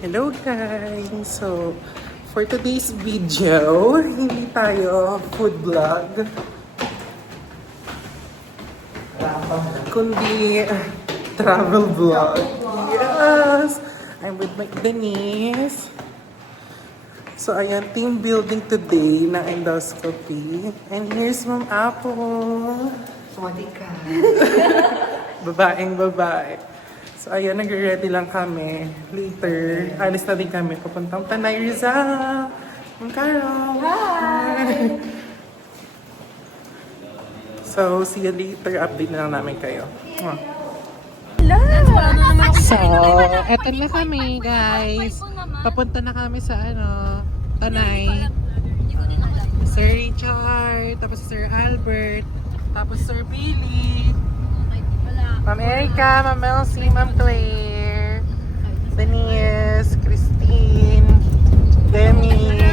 Hello guys! So, for today's video, hindi tayo food vlog, kundi travel vlog. Yes! I'm with my Denise. So, ayan, team building today ng endoscopy. And here's Ma'am Apple. Sorry ka. Babaeng babae. So, ayan, nag-ready lang kami. Later, alis na din kami. Papuntang Tanay Rizal. Ma'am Carol. Hi! So, see you later. Update na lang namin kayo. So, eto na kami, guys. Papunta na kami sa, Tanay. Sir Richard, tapos Sir Albert, tapos Sir Billy. Ma'am Erica, Ma'am Elsie, Ma'am Claire, Denise, Christine, Demi.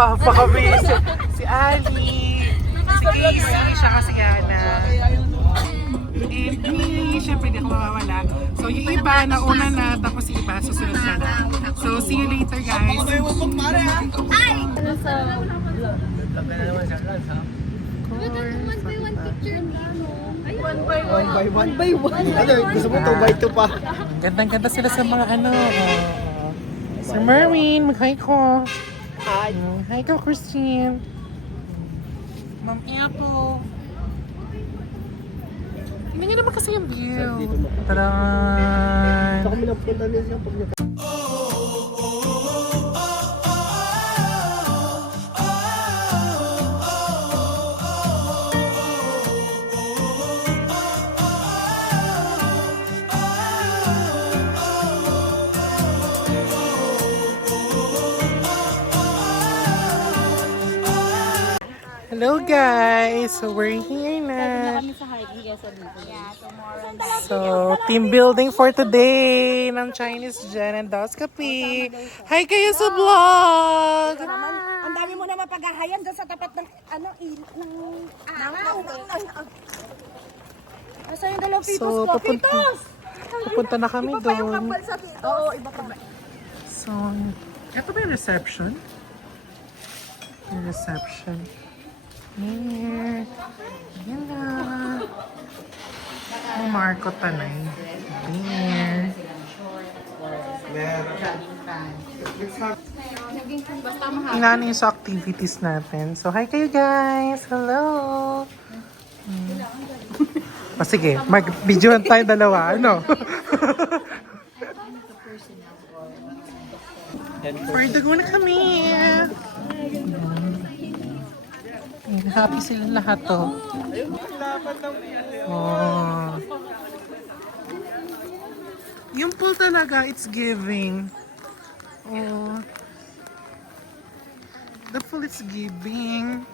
Oh, pakabisi. Si Ali, si Casey, siya kasi Yana. And me, syempre di ako mawawala. So yung iba, nauna na, tapos yung iba, susunod na. So see you later, guys. Ay! Ano sa vlog? One by one. Ano, gusto mo 2 by 2 pa? Gandang-ganda sila sa mga Sir Merwin, mag-hi ko. Hi. Hi ko, Christine. Ma'am Apple. Tingnan niyo naman kasi yung view. Tadaan! Saka kami napunta niya siya pag Hello guys! So we're here na. So, team building for today ng Chinese Gen Endoscopy. Hi kayo sa vlog! Ang dami mo na mapaghahayan doon sa tapat ng Nasa yung dalawang pitos So, ko? Pitos! papunta na kami Iba pa yung doon. kapal sa pitos. Oo, iba pa. So, ito ba yung reception? Yung reception. Here. Yan na. Ang Marco Tanay. Here. Inano yung sa activities natin. So, hi kayo guys! Hello! Sige, mag-videoan tayo dalawa. Ano? Pardago na kami! Happy silang lahat to. Oh. Yung pool talaga, it's giving. Oh. The pool is giving.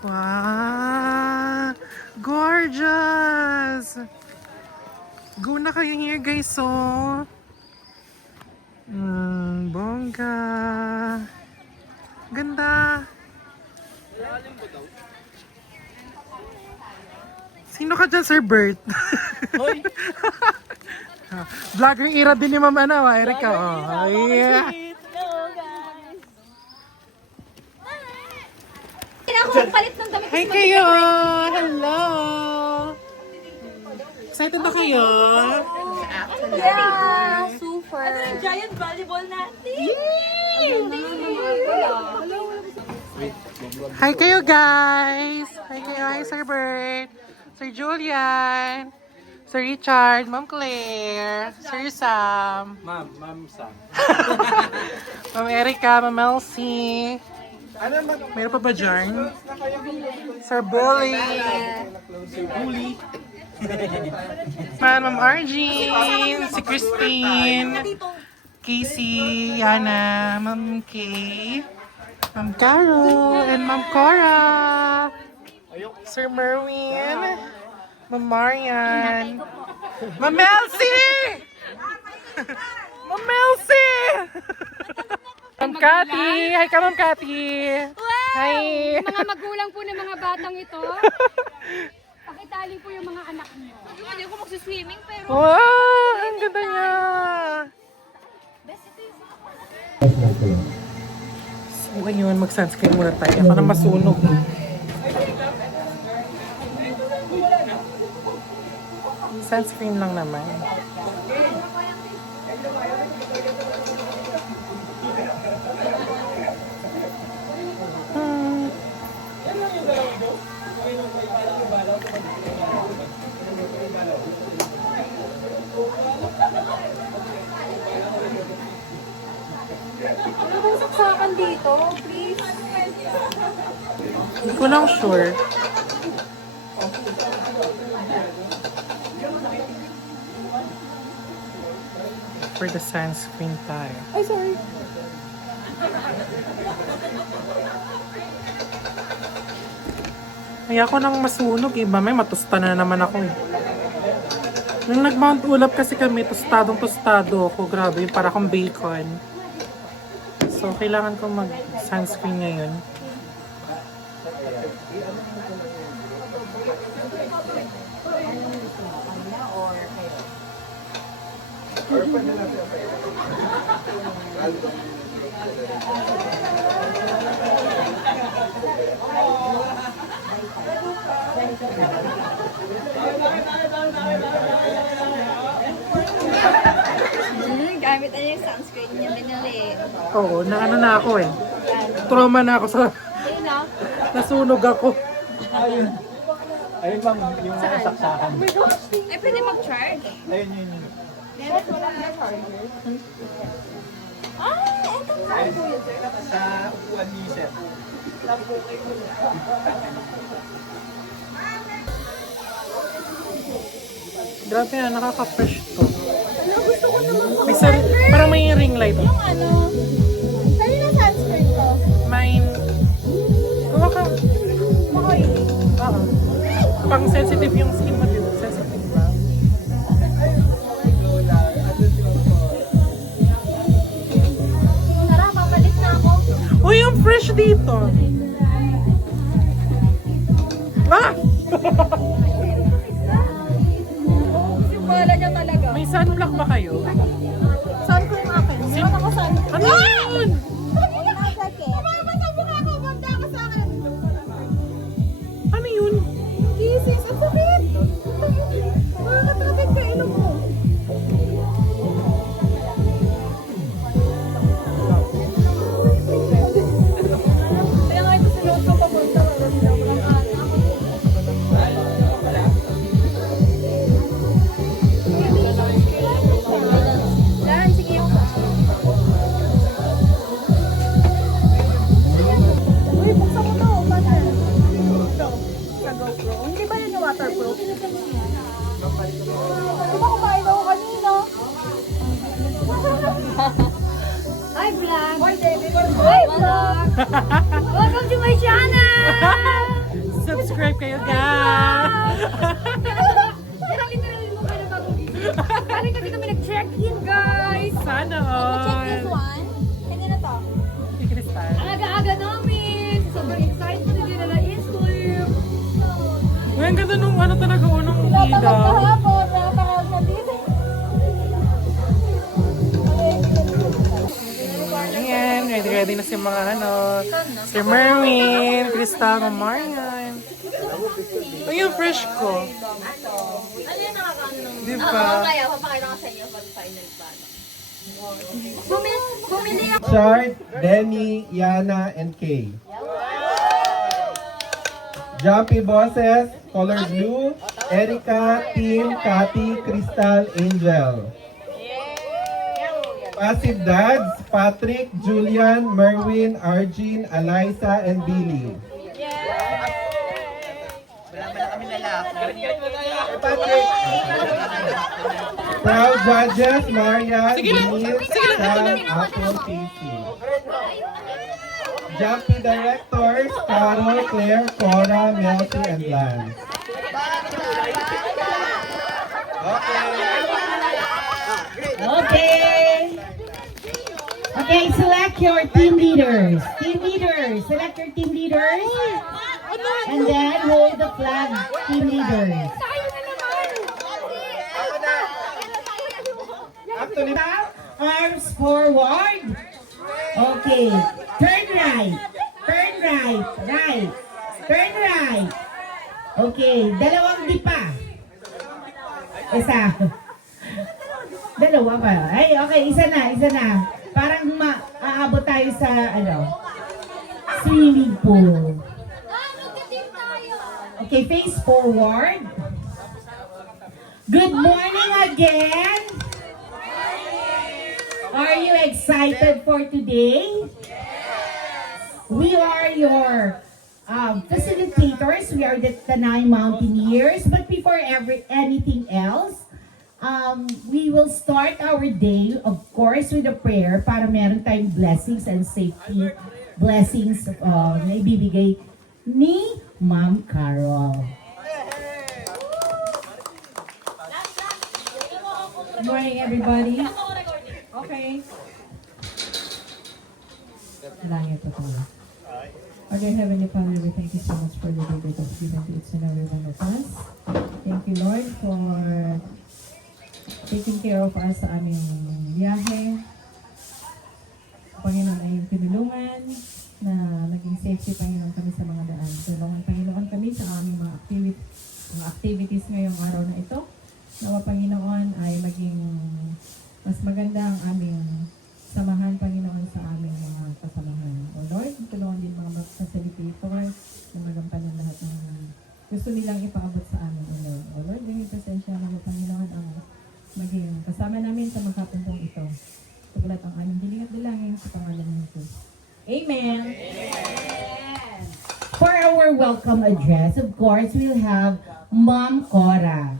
Wow! Gorgeous! Go na kayo here guys, oh. Bongga. Ganda. Sino ka dyan, Sir Bert? Hoy! Vlogger era din ni Ma'am Erica. Oh, yeah. Hello, guys! Kailangan ko magpalit ng damit. Hi kayo! Hello! Excited na kayo? Yeah! Super! Ano yung giant volleyball natin? Yay! Hi kayo guys! Hi kayo, hi Sir Bert, Sir Julian, Sir Richard, Ma'am Claire, Sir Sam, Ma'am Sam. Ma'am Erica, Ma'am Elsie. Meron pa ba dyan? Sir Billy. Ma'am Arjean, si Christine, Casey, Yana, Ma'am Kay, Ma'am Carol, and Ma'am Cora. Sir Merwin, Ma'am Marian, Ma'am Elsie! Ma'am Elsie! Ma'am Cathy! Hi ka, Ma'am Cathy! Wow! Hi! Mga magulang po ng mga batang ito. Pakitali po yung mga anak niyo. Hindi ako magsiswimming pero... Wow! Ang ganda niya! So ngayon, mag-sunscreen muna tayo. Ako na masunog. Sunscreen lang naman. Ano bang saksakan dito? Please. Hindi ko lang sure. For the sunscreen tayo. Ay, sorry. Kaya ako nang masunog eh. May matusta na naman ako eh. Nung nag-Mount Ulap kasi kami, tostado ako. Grabe, yung para akong bacon. So, kailangan ko mag-sunscreen ngayon. Gamit na yung sunscreen niya binili. Oo, na ako eh. Trauma na ako sa... Ayun na. Nasunog ako. Ayun. Ayun bang yung saksakan. Ay, pwede mag-charge. Ayun yun. Ah, eto nga. Sa upuan ni Seth. Grabe na, nakaka-fresh to. Parang may ring light. Yung ano? Saan yung sunscreen ko? Mine. Kuha ka. Makoy. Oo. Pang sensitive yung skin mo dito. Sensitive ba? Tara, papalit na ako. Uy, yung fresh dito. Ah! Yung bala niya talaga. May sunblock ba kayo? Saan ko yung akin? Meron ako saan. Ano yun? Mamasabog ako. Banda ka sa akin. Ano yun? Jesus, ang sakit. Makakatrapit ka ilong mo. Kaya nga ito sinuot ko papunta. Sobrang Dan, sige. Uy, buksan mo to. Basta. Sa GoPro. Hindi ba yun yung waterproof? Di ba kumain ako kanina? Hi, vlog! Hi, vlog! Welcome to my channel! Subscribe kayo, guys! Parang literally mo kayo na bagong video. Parang kasi kami nag-check-in, guys! Sana Check all! this one. Hindi na to. Hey, Crystal. Ang aga-aga namin! Sobrang excited na din na in-sleep! Uy, ang ganda nung ano talaga, unang Dapat ilaw. magkahapon, nakakaraos na dito. Ayan, ready na si mga ano, si Merwin, Crystal, Marian. Uy, yung fresh ko. Ano yung nakakaano? Di Oo, ba? kaya papakita ko sa inyo pag final product. Bumili ako. Chart, Demi, Yana, and Kay. Jumpy Bosses, Color Blue, Erica, Tim, Cathy, Crystal, Angel. Passive Dads, Patrick, Julian, Merwin, Arjin, Eliza, and Billy. Proud Judges, Maria, Denise, Sam, Apple, Casey. Jumpy Directors, Carol, Claire, Cora, Melty, and Lance. Okay. Okay, select your team leaders. Team leaders, select your team leaders. And then hold the flag team leaders. Actually, Arms forward. Okay. Turn right. Turn right. Right. Turn right. Okay. Dalawang di pa. Isa. Dalawa pa. Ay, okay. Isa na. Isa na. Parang aabot tayo sa, swimming pool. Okay, face forward. Good morning again. Are you excited for today? We are your facilitators. We are the Tanay Mountaineers. But before anything else, we will start our day, of course, with a prayer para meron tayong blessings and safety blessings na ibibigay ni Ma'am Carol. Good morning, everybody. Okay. Langit po tayo. Our dear Heavenly Father, we thank you so much for the day that you've given to each and every one of us. Thank you, Lord, for taking care of us sa aming biyahe. Panginoon ay tinulungan na naging safety, Panginoon, kami sa mga daan. Tulungan, Panginoon, kami sa aming mga activities ngayong araw na ito. Nawa, Panginoon, ay maging mas maganda ang aming samahan, Panginoon, sa aming mga kasamahan. O Lord, tulungan din mga facilitators na magampanan lahat ng gusto nilang ipaabot sa amin, O Lord. O Lord, yung pasensya na mo, Panginoon, ang maging kasama namin sa magkapuntong ito. Tugulat ang aming hiling at dilangin sa pangalan ng Jesus. Amen! For our welcome address, of course, we'll have Ma'am Cora.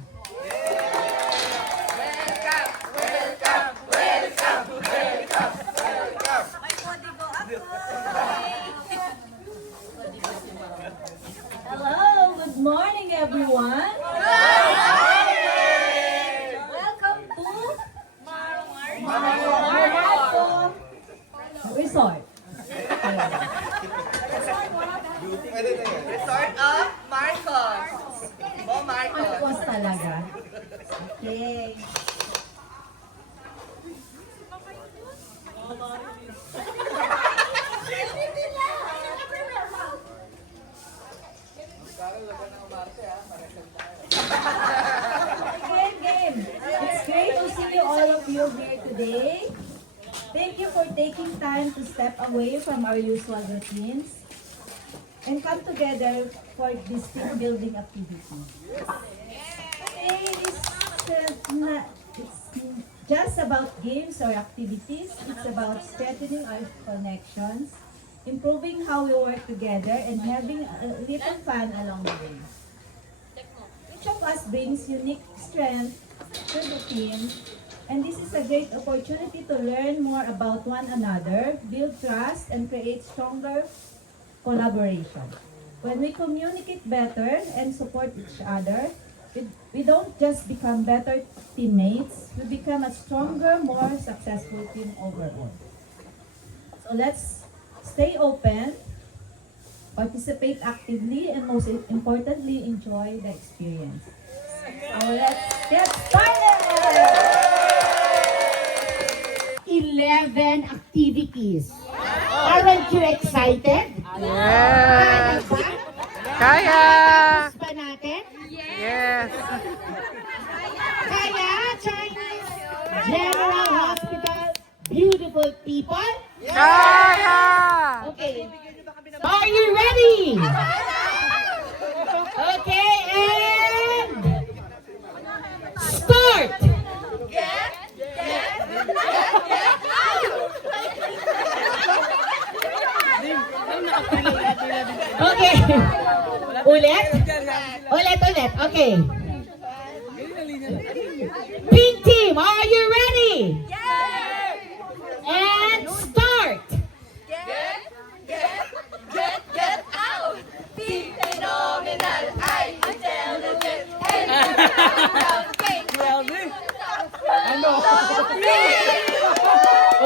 Hello, good morning everyone. Welcome to Marco Resort. Resort of Marcos. Mo Marcos. Marcos talaga. Okay. Game. It's great to see you all of you here today. Thank you for taking time to step away from our usual routines and come together for this team building activity. Okay, it's just about games or activities. It's about strengthening our connections, improving how we work together, and having a little fun along the way. Each of us brings unique strength to the team, and this is a great opportunity to learn more about one another, build trust, and create stronger collaboration. When we communicate better and support each other, we don't just become better teammates, we become a stronger, more successful team overall. So let's stay open, participate actively, and most importantly, enjoy the experience. So let's get started! 11 activities. Aren't you excited? Yes! Kaya ba? Kaya! Tapos ba natin? Yes! Kaya, Chinese General Hospital, beautiful people. Kaya! Okay. Are you ready? Okay, and start! Okay. Ulit? Ulit. Okay. Pink team, are you ready? And start! Get out! Be phenomenal! I intelligent!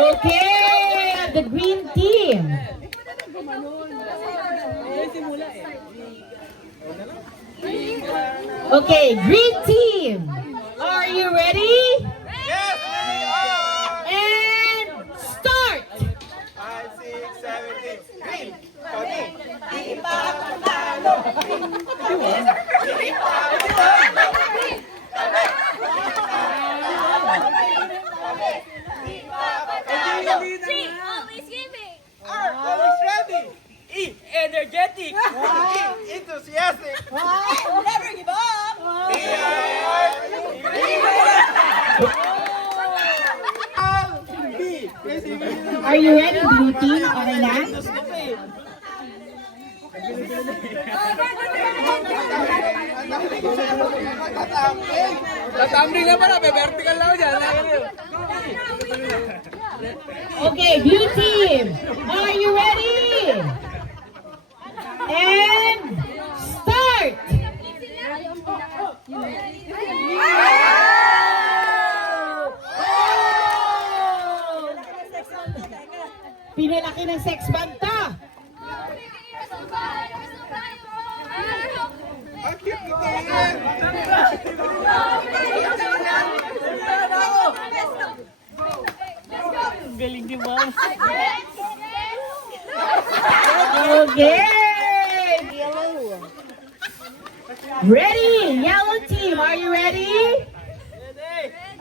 Okay, the green team. Okay, green team. Are you ready? Yes, we are! And start. 5, 6, 7, 8. Green! Counting! Always giving. R, always ready! E, energetic! E, enthusiastic! Never give up. B, Are you ready, blue team? Okay na? Tatambling na pala, vertical lang dyan. Okay, blue team. Are you ready? And start. Pinalaki ng sex bag to. Ang cute nito yan! Okay. Ready, yellow team. Are you ready?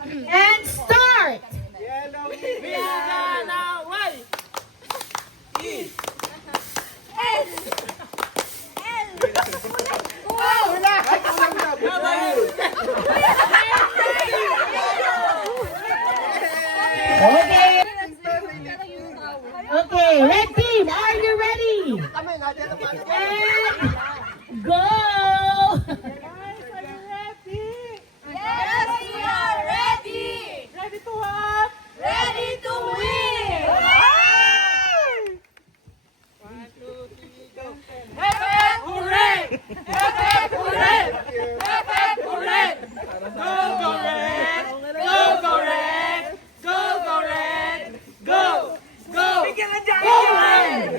And start. Okay. Okay, red team, are you ready? And go! Yes, we are ready. Ready to what? Ready to win. Hooray! Hooray! Hooray! Hooray! Go, go, red! Go, go, red! Go, go, red! Go! Go! Go, red!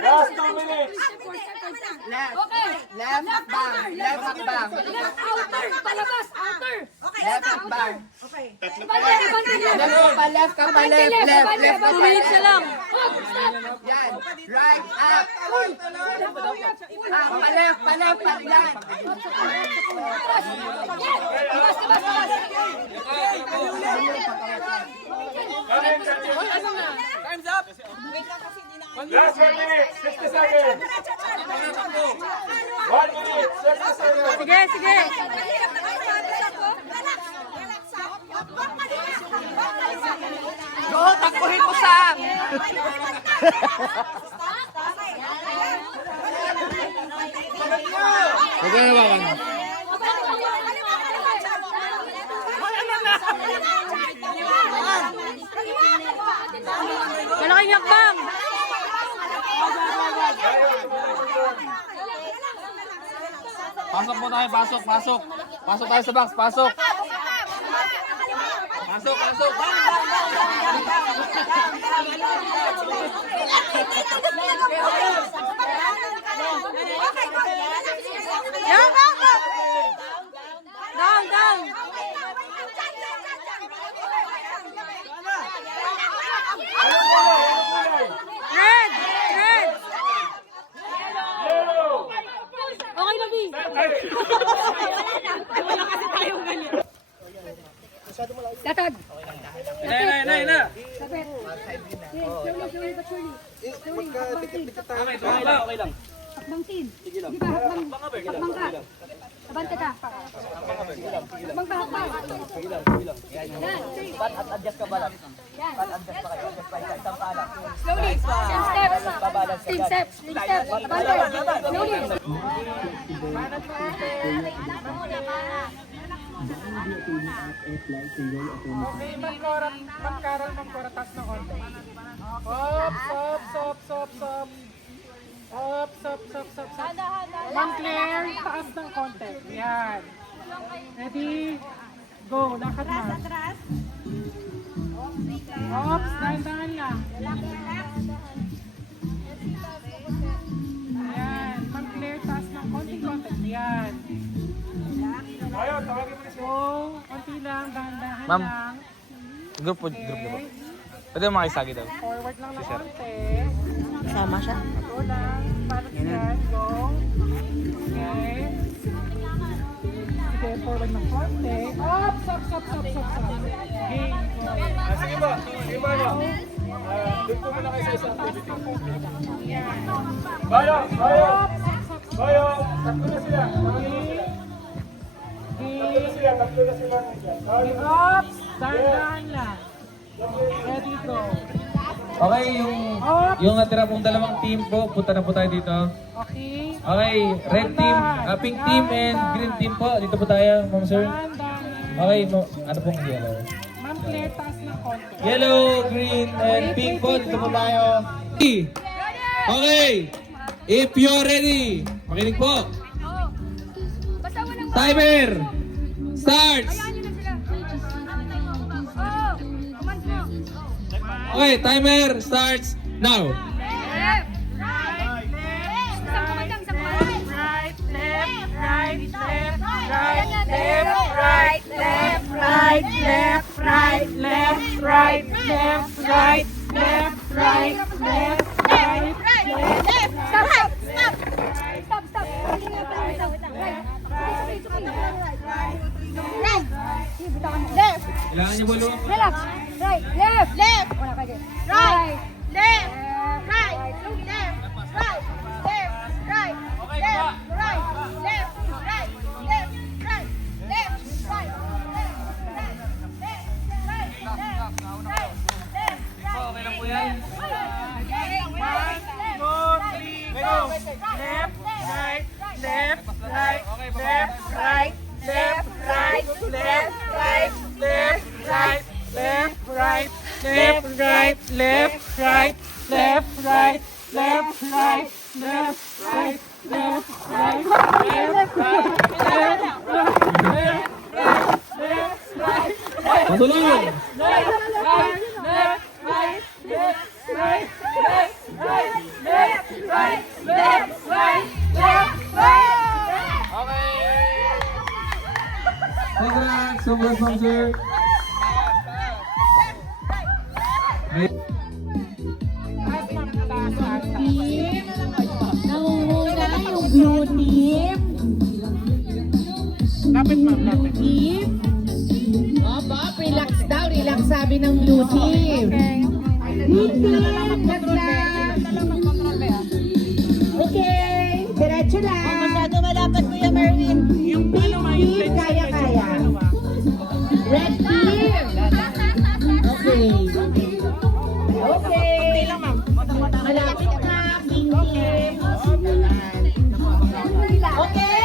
Last 2 minutes. Left bang. Left bang. Left outer. Palabas. Outer. Left bang. Left ka pa, left. 2 minutes na lang. Yan. Right, up. Pa-left, yan. Time's up. Last 1 minute, 60 seconds. 1 minute, 60 seconds. Sige, sige. Go, takbuhin mo, Sam. Sige na ba? Malaking hakbang. Pasok mo tayo, pasok. Pasok tayo sa box, pasok. Pasok. Down. Red. Okay na, B. Wala kasi tayong ganyan. Latad. Na. Okay lang. Hakbang team. Sige ba, hakbang ka. Abante ka. Hakbang ka. Yan. Adjust ka balat. Yan. Adjust pa kayo. Isang pala. Slowly. Team steps. Abante. Slowly. Okay, magkaral ng konti. Stop. Up, up, up, up, up. Ma'am Claire, taas ng konti. Yan. Ready? Go, lakad ma'am. Ops, dahan-dahan lang. Yan. Ma'am Claire, taas ng konti-konti. Yan. Go, konti lang, dahan-dahan Ma'am. lang. Group na ba? Pwede mo makisagi daw. Forward lang ng konti. Sama siya? Go lang. Parang yan. Go. Okay. Sige, forward ng konti. Up, stop, stop, stop, stop, stop. Okay, go. Sige ba? Sige ba? Doon po muna kayo sa isang activity. Yan. Bayo! Bayo! Up, stop, stop, stop. Bayo! Tatlo na sila. Okay. Tatlo na sila. Up, dahan-dahan lang. Ready, go. Okay, yung natira pong dalawang team po, punta na po tayo dito. Okay. Okay, red team, pink team and green team po. Dito po tayo, ma'am sir. Dahan-dahan. Okay, ano pong yellow? Ma'am Claire, taas ng konti. Yellow, green, and pink po. Dito po tayo. Okay, if you're ready, makinig po. Basta walang Timer starts. Okay, timer starts now. Left, right, left. Isang kumandang, isang kumandang. Right, left, right, left, Right, right, left, right, left, right, left, right, left, right, left, right, left, right, left. Stop, stop, stop. Stop, stop. Right. It's okay. Right. Left. Kailangan niyo bulong. Relax. Right. Left. Left. Wala ka dyan. Right. Left. Right. Left. Right. Left. Right. Left. Right. Left. Right. Left. Right. Left. Right. Left. Right. Left. Right. Left. Right. Left. Okay lang po yan. Go, three, go. Left, right, left, right, left, right, left, right, left, right, left, right, left, right, left, right, left, right, left, right, left, right, left, right, left, right, left, right, Patulungan. Congrats, congrats, ma'am sir. Nangunguna yung blue team. Lapit ma'am, lapit. Team. Op, relax daw. Relax sabi ng blue team. Green team, good luck. Okay, diretso lang. Masyado malapad mo yung Merwin. Yung pink team, kaya-kaya. Red team. Okay. Okay. Malapit na, pink team. Okay.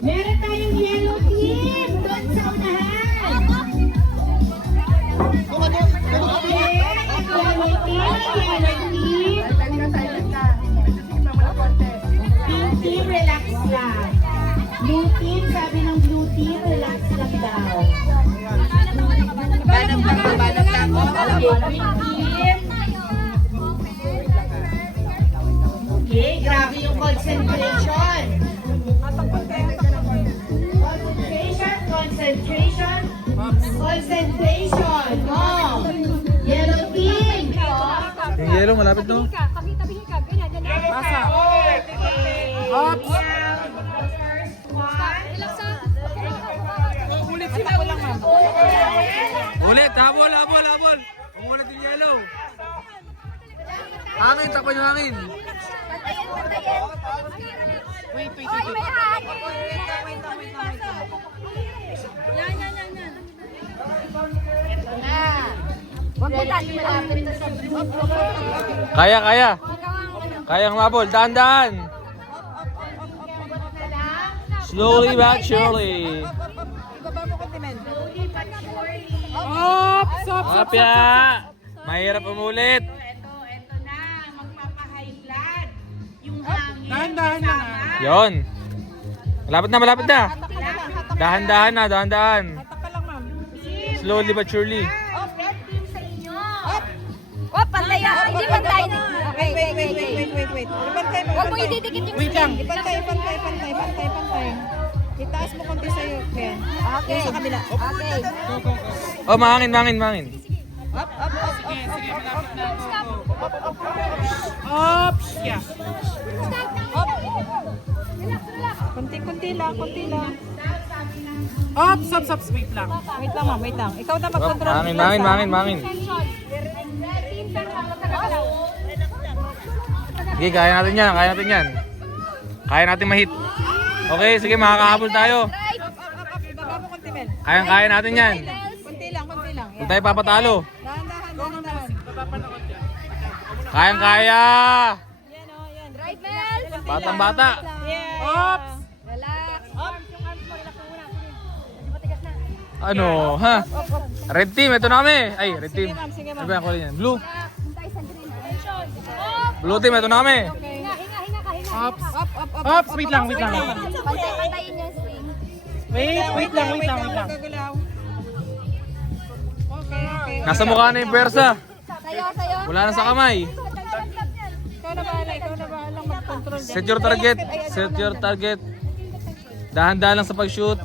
Meron tayong yellow team doon sa unahan. Okay. Yellow team. Pink team, relax lang. Blue team, sabi ng blue team, relax lang daw. Okay, green team. Okay, grabe yung concentration. Concentration. Oh. Yellow team. Yung yellow, malapit no? Tabi-tabihin ka. Ganyan, ganyan. Pasa. Relax ha. Ulit sila, ulit ma'am. Ulit, habol, habol, habol. Umulat yung yellow. Hangin, takpan yung hangin. Patayin, patayin. Wait, wait, Oy, wait. may hangin. Yan, yan, yan, yan. Ito na. Huwag mo tayo malapit na sa Kaya, kaya. Kayang mabol, dahan-dahan. Slowly but surely. Up, stop, stop, Apya! Mahirap umulit. Ito na, magpapa-high blood. Dahan-dahan lang Yon. Malapit na, malapit na. Dahan-dahan na, dahan-dahan. Slowly but surely. Oh, pantay ah. Hindi pantay. Okay, wait. Huwag mo ididikit yung Wait lang. Pantay. Itaas mo konti sa'yo, Ben. Okay. Sa kabila. Okay. Oh, mangin. Ops! Yeah. Konti lang. Ops! Wait lang. Wait lang, ma'am. Wait lang. Ikaw na mag-control. Mangin. Sige, kaya natin yan. Kaya natin ma-hit. Okay, sige, makakahabol tayo. Ibaba mo konti, Ben. Kaya natin yan. Konti lang. Kung tayo papatalo. Dahan-dahan. Kaya. Yan. Right, Mel. Batang-bata. Ops! Relax. Yung arms mo, relax mo muna. Medyo matigas na. Ano, ha? Red team, ito na kami. Ay, red team. Sige, ma'am. Ano ba yung kulay niyan? Blue. Hintay sa green. Attention. Blue team, ito na kami. Hinga ka. Ops! Ops! Wait lang. Pantayin niya yung swing. Wait lang. Okay. Nasa mukha na yung pwersa. Sayo. Wala na sa kamay. Ikaw na bahala mag-control. Set your target. Dahan-dahan lang sa pag-shoot.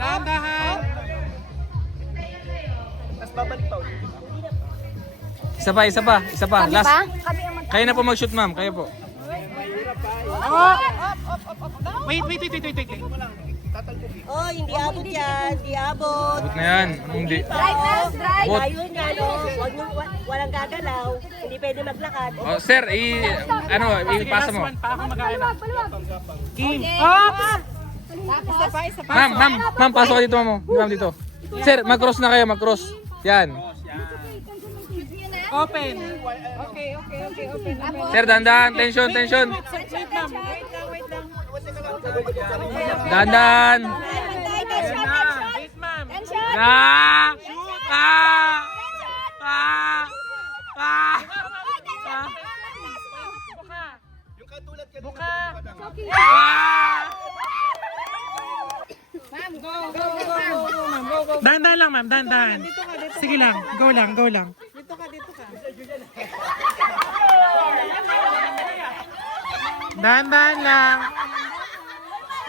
Dahan-dahan. Isa pa. Last. Kayo na po mag-shoot, ma'am. Kayo po. Wait. Oh, hindi abot yan. Hindi abot. Abot na yan. Anong hindi? Drive, Mel. Drive. Abot. Ayun nga, no? Walang gagalaw. Hindi pwede maglakad. Oh, sir, ipasa mo. Pa ako mag-aano. Paluwag. Game. Ops! Isa pa. Ma'am, pasok ka dito, ma'am. Dito. Sir, mag-cross na kayo, mag-cross. Yan. Open. Okay, open. Sir, dahan-dahan. Tension. Wait lang. Dahan-dahan. Wait, ma'am. Buka. Dahan-dahan lang, ma'am. Dahan-dahan. Sige lang. Go lang. Dito ka. Dahan-dahan lang.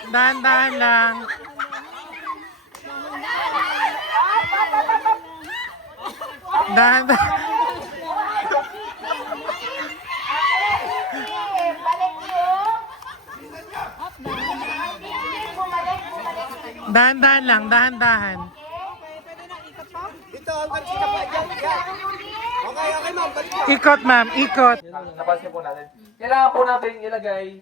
Dahan-dahan. Dahan-dahan lang, dahan-dahan. Ikot, ma'am, ikot. Napansin po natin. Kailangan po natin ilagay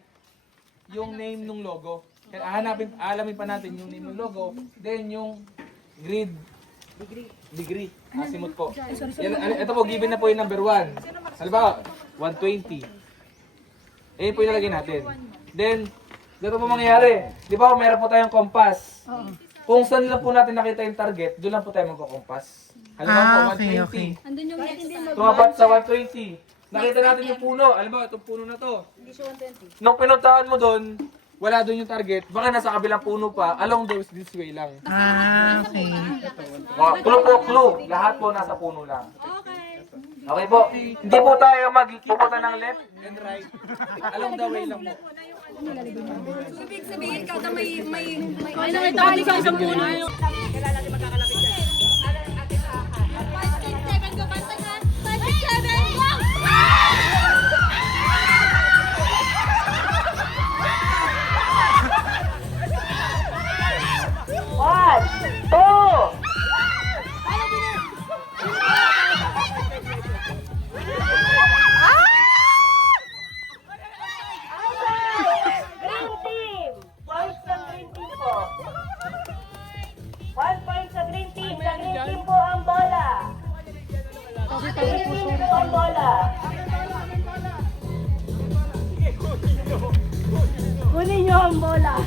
yung name ng logo. Alamin pa natin yung name ng logo, then yung degree. Asimot po. Ito po, given na po yung number 1. Halimbawa, 120. Ayun po yung nalagay natin. Then, dito po mangyayari. Di ba, meron po tayong compass. Kung saan lang po natin nakita yung target, doon lang po tayo magko-compass. Halimbawa po, 120. Andun yung Tumapat sa 120. Nakita natin yung puno. Alam mo, itong puno na to. Hindi siya 120. Nung pinuntahan mo doon, wala doon yung target. Baka nasa kabilang puno pa. Along this way lang. Okay. Clue po, clue. Lahat po nasa puno lang. Okay po. Hindi po tayo magpupunta ng left and right. Along the way lang po. Ibig sabihin ka na may nakita ka sa puno. Kunin nyo ang bola.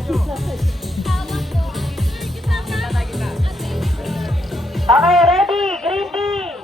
Okay, ready? Green team.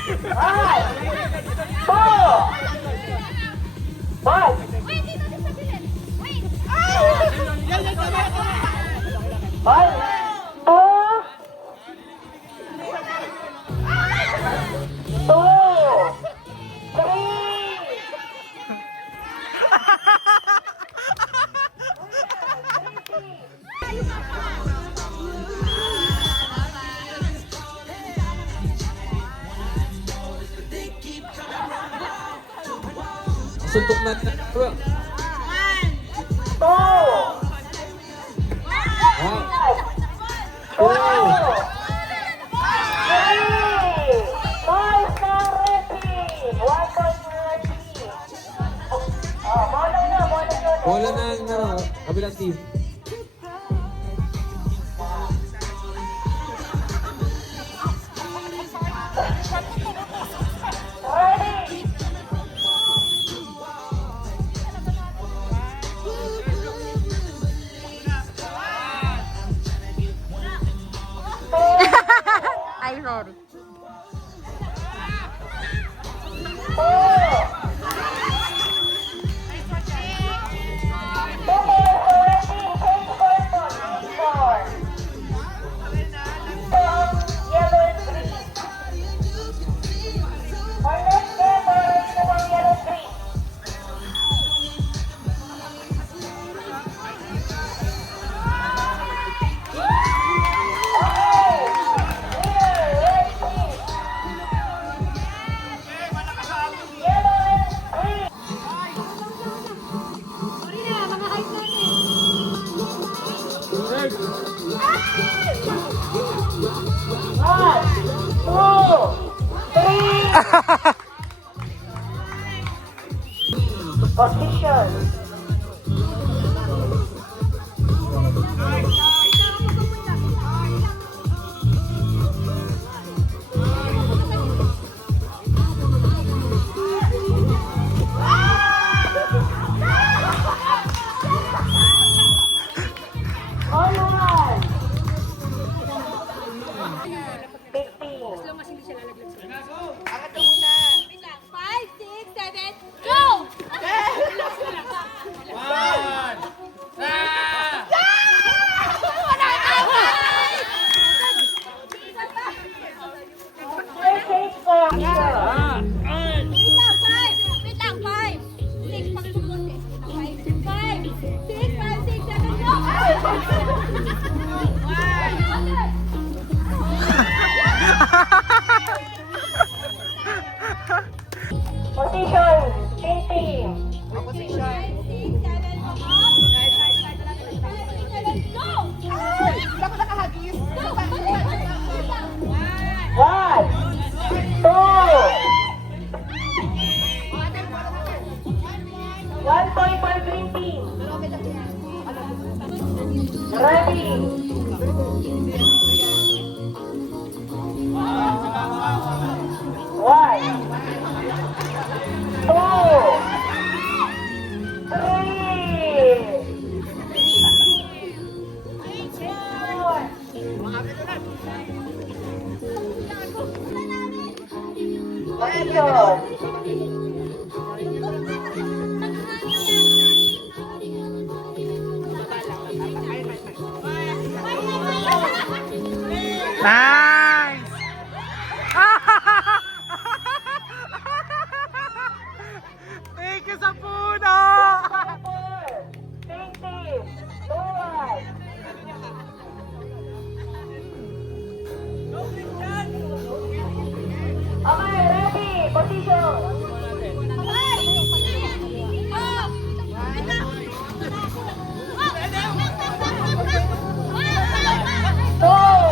Right. 2. Ball. Wait, dito sa gilid. Wait. Ball. 2. 3. Suntok natin. 2. Bola ng kabilang team. Ay, sorry. Position. Alright. 15. 5, 6, 7, go! Change for Wait lang, 5. Wait lang, 5. 6, pakisubuti. 5, 6, 5, 6, 7, go! Position. Change team. 5, 6, 7, up. 5, 6, 7, go! Dapat nakahagis. Go! 1, 2. 1 point for green team. Ready. One, 2, 3. Position. Nice! Thank you sa puno! Pink team. 2-1. Okay, ready. Position. Two.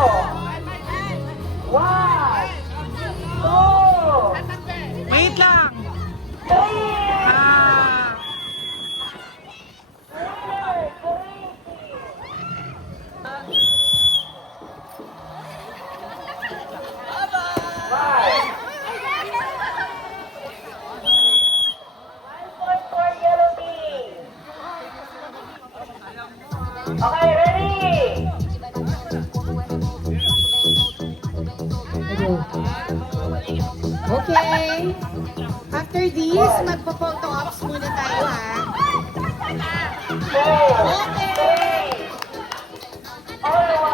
Okay. After this, magpo-photo ops muna tayo ha. Okay. Okay,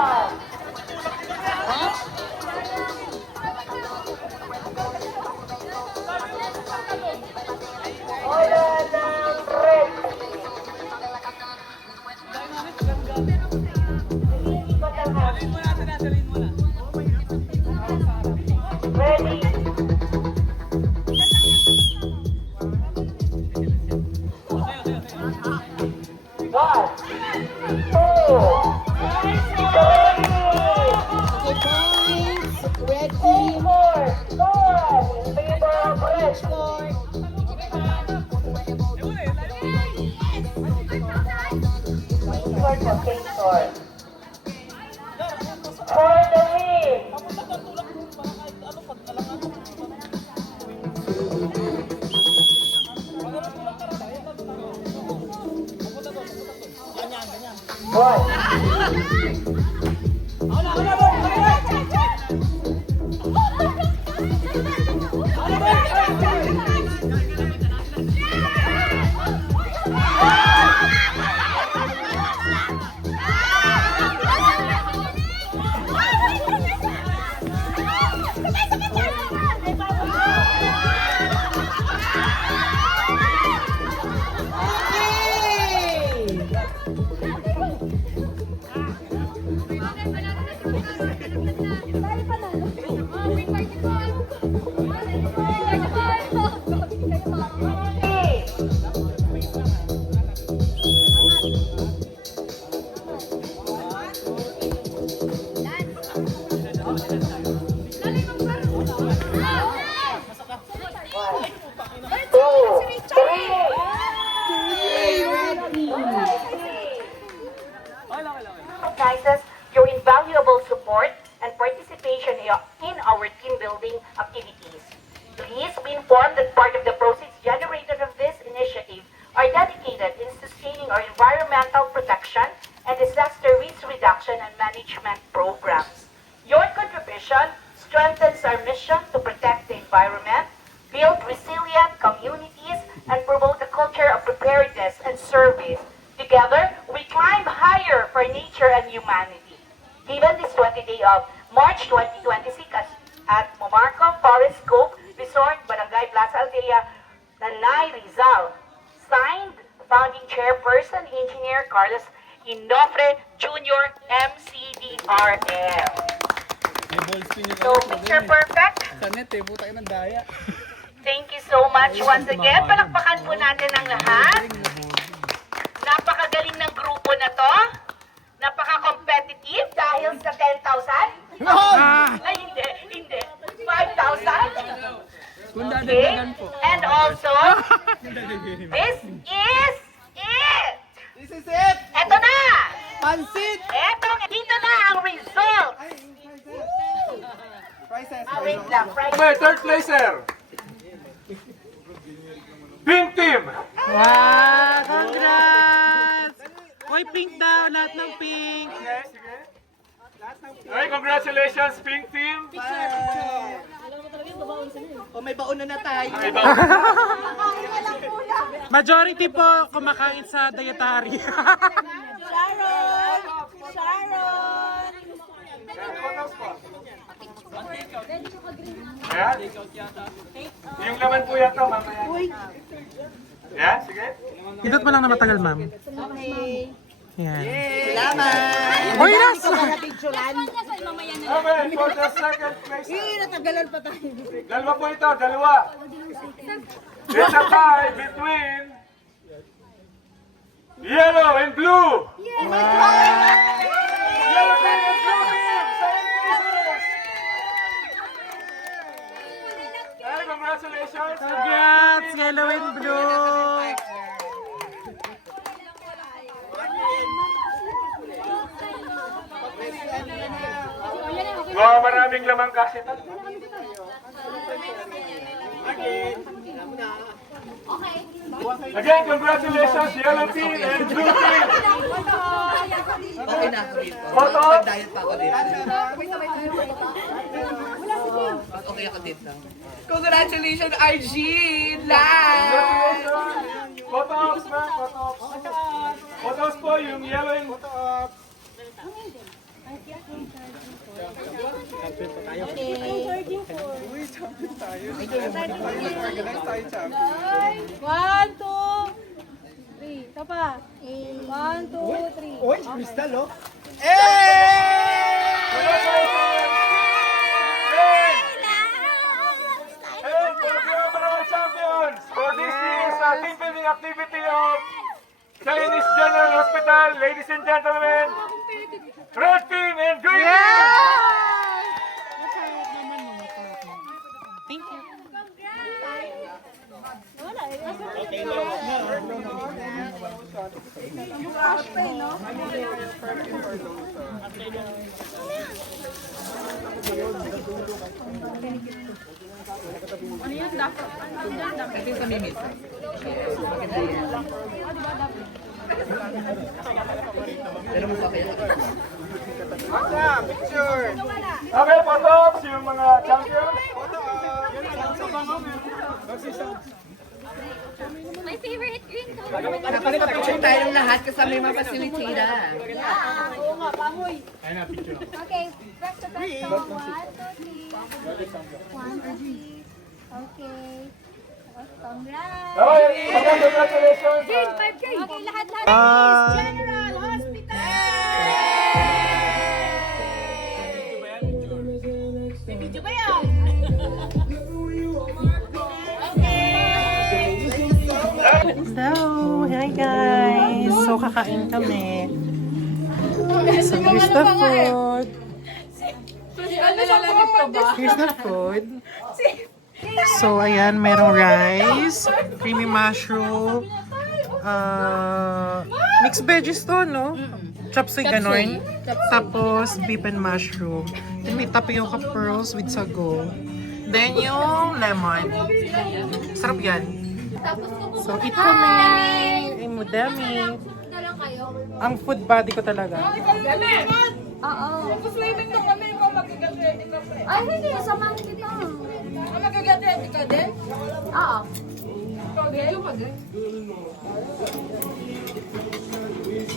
points. Red team. Orange court. Recognizes your invaluable support and participation in our team building activities. Please be informed that part of the proceeds generated of this initiative are dedicated in sustaining our environmental protection and disaster risk reduction and management programs. Your contribution strengthens our mission to protect the environment, build resilient communities, and promote a culture of preparedness and service. Together, we climb higher for nature and humanity. Given this 20th day of March 2026 at Momarco Forest Cove Resort, Barangay Plaza Altea, Nanay Rizal, signed founding chairperson, Engineer Carlos Inofre Jr., MCDRM. So, picture perfect. Thank you so much once again. Palakpakan po natin ang lahat. Napakagaling ng grupo na to. Napaka-competitive dahil sa 10,000. Ay, hindi. 5,000. Okay. And also, this is it. This is it! Eto na. Pansit! Dito na ang result. Wait lang. Okay, third placer! Pink team! Wow! Congrats! Uy, pink daw. Lahat ng pink. Okay, congratulations, pink team! Majority po kumakain sa dietary. Ayan. Yung laman po yata, mamaya. Ayan, sige. Hindot mo lang na matagal, ma'am. Yan. Salamat! Uy, nasa! Okay, for the second place. Natagalan pa tayo. Dalawa po ito, dalawa. It's a tie between yellow and blue. Yellow team and blue team. Second places. Hey, congratulations. Congrats! Yellow and blue! Wow, maraming lamang kasi ito. Again, congratulations, yellow team and blue team. Okay na ako dito. Photo. Diet pa ako dito. Okay ako dito. Congratulations, Arjin! Live! Photos, ma'am. Photos. Photos po, yung yellow and... One, two, three. Ito pa. 1, 2, 3. Uy, crystal, oh. And for the overall champions for this year's team building activity of Chinese General Hospital, ladies and gentlemen, red team and green team! Thank you. Ito yung kamimit. Pero mo pa kayo. Okay, photos, yung mga champions. My favorite green Nakapag-picture tayong lahat kasama yung mga facilitator. Oo nga, pamoy. Okay, press the button. 1, 2, 3. 1, 2, 3. Okay. Congrats. Okay, congratulations. Green, 5K. Okay, lahat-lahat. Bye. General Hospital. May video ba yan? Hello! Hi guys! So kakain kami. So here's the food. Here's the food. So ayan, merong rice, creamy mushroom, mixed veggies to, no? Chopsuey ganon. Tapos beef and mushroom. Then may tapioca pearls with sago. Then yung lemon. Sarap yan. So eat kami. Ay, madami. Ang food body ko talaga. Oo. Tapos leaving ko kami, ikaw magigagready ka pa. Ay, hindi. Samahan kita. Magigagready ka din? Oo. Video ka din?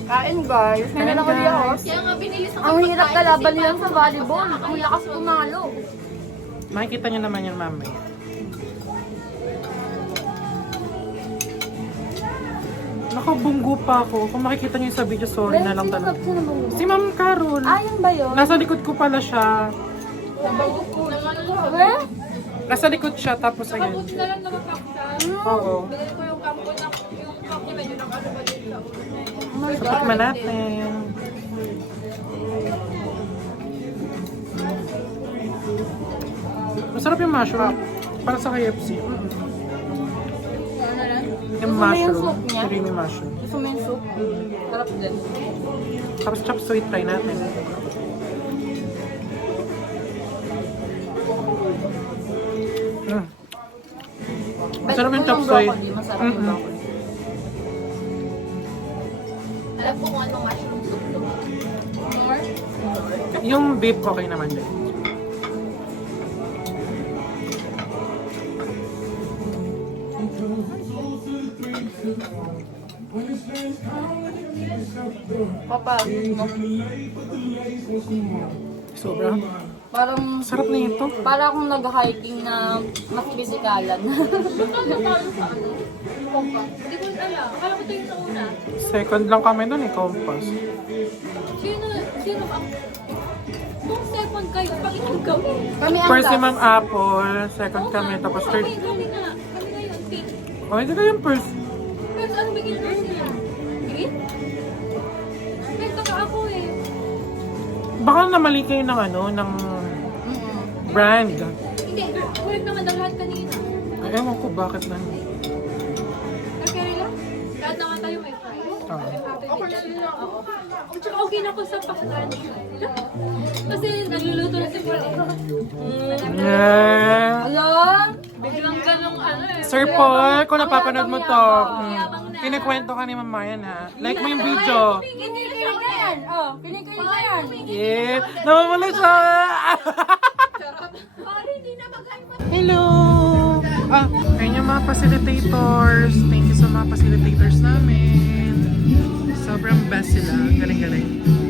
Kain guys. Ngayon ako di host. Kaya nga binilis ako. Ang hirap kalaban lang sa volleyball. Ang lakas tumalo. Makikita nyo naman yung mamaya. Nakabunggo pa ako. Kung makikita niyo sa video, sorry na lang talaga. Si Ma'am Carol. Ah, yun ba yun? Nasa likod ko pala siya. Where? Nasa likod siya, tapos ayun. na lang nakakapta. Oo. Bilhin ko yung kampo na yun ang ano ba dito. Tikman natin. Masarap yung mushroom. Para sa KFC. Yung mushroom. Creamy mushroom. Gusto mo yung soup? Sarap din. Tapos chop suey, try natin. Masarap yung chop suey. Masarap yung broccoli. Alam ko kung anong mushroom soup to. More? Yung beef, okay naman din. Papa, Sobra. parang Sarap na ito. para akong nag-hiking na mas pisikalan. Second lang kami dun eh, Compass. Sino ba? Kung second kayo, pakinig kami. Kami ang First si Ma'am Apple, second kami, tapos third. Kami nga. Kami nga yung pink. Oh, hindi ka yung first. Pero ano ba ginagawa nila? Green? May taka ako eh. Baka namali kayo ng ano, ng brand. Hindi, correct naman ang lahat kanina. Ay, ewan ko bakit na. Okay lang? Lahat naman tayo may price. Ah. I'm happy with that. Oo. Tsaka okay na ako sa pakalaan nila. Kasi nagluluto na si Paul eh. Yeah. Alam? Biglang ganong ano eh. Sir Paul, kung napapanood mo to, Yabang na. kinikwento ka ni Mama yan ha. Like mo yung video. Pinigay ka yan. Oh, pinigay ka yan. Yeah. Namamali siya. Parang hindi na Hello! Ayun yung mga facilitators. Thank you sa mga facilitators namin. Sobrang best sila. Galing-galing.